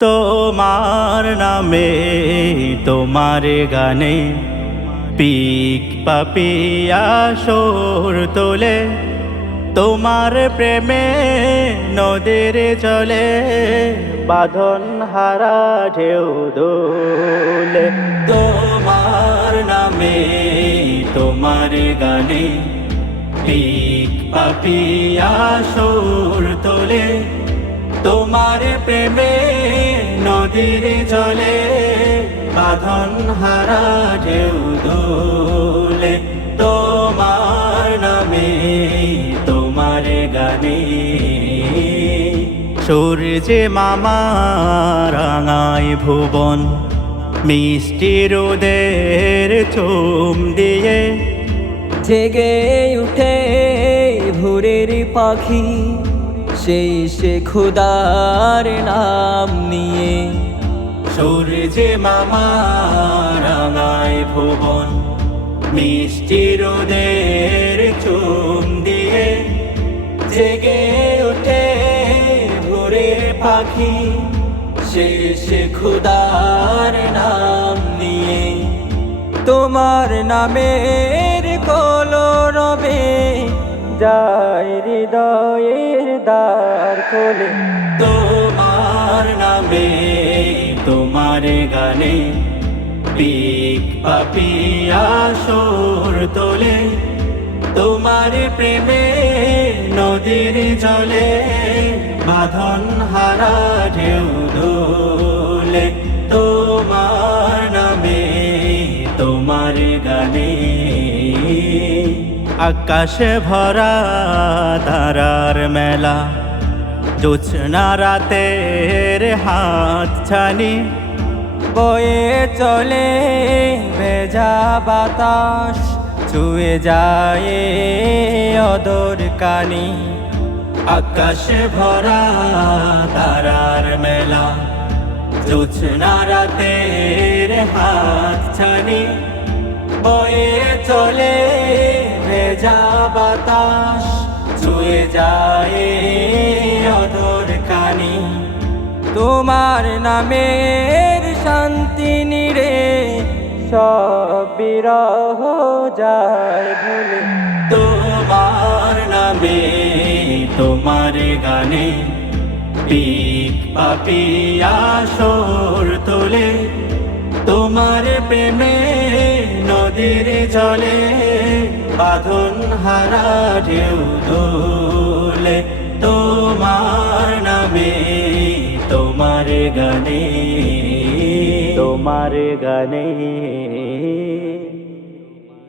তোমার নামে তোমার গানে পিক পাপিয়া সুর তোলে, তোমার প্রেমে নদীর জলে বাঁধন হারা ঢেউ দোলে। তোমার নামে তোমার গানে পিক পাপিয়া সুর তোলে, তোমার প্রেমে নদীর জলে বাঁধন হারা ঢেউ দোলে। তোমার নামে তোমার গানে সূর্যে মামা রাঙায় ভুবন, মিষ্টি রোদের চুম দিয়ে জেগে উঠে ভোরের পাখি, সেই সে খুদার নাম নিয়ে। সূর্যে মামা রাঙায় ভুবন, মিষ্টি রোদের চুম দিয়ে জেগে ওঠে ভোরের পাখি, সে খুদার নাম নিয়ে। তোমার নামের কলরবে যায় হৃদয়ের দ্বার খোলে। তোমার নামে তোমার গানে পিক পাপিয়া সুর তোলে, তোমার প্রেমে নদীর জলে বাঁধন হারা ঢেউ দোলে। তোমার নামে তোমার গানে আকাশে ভরা তারার মেলা, জোছনা রাতের হাত ছানি বয়ে চলে ভেজা বাতাস, ছুঁয়ে যায় অদর কানি। আকাশে ভরা তারার মেলা, জোছনা রাতের হাত ছানি বয়ে চলে ভেজা বাতাস, ছুঁয়ে যায় অদর কানি। তোমার নামের শান্তি নিরে সব বিরহ যায় ভুলে। তোমার নামে তোমার গানে পিক পাপিয়া সুর তোলে, তোমার প্রেমে নদীর জলে বাঁধন হারা ঢেউ দোলে। তোমার নামে তোমার গানে তোমার গানে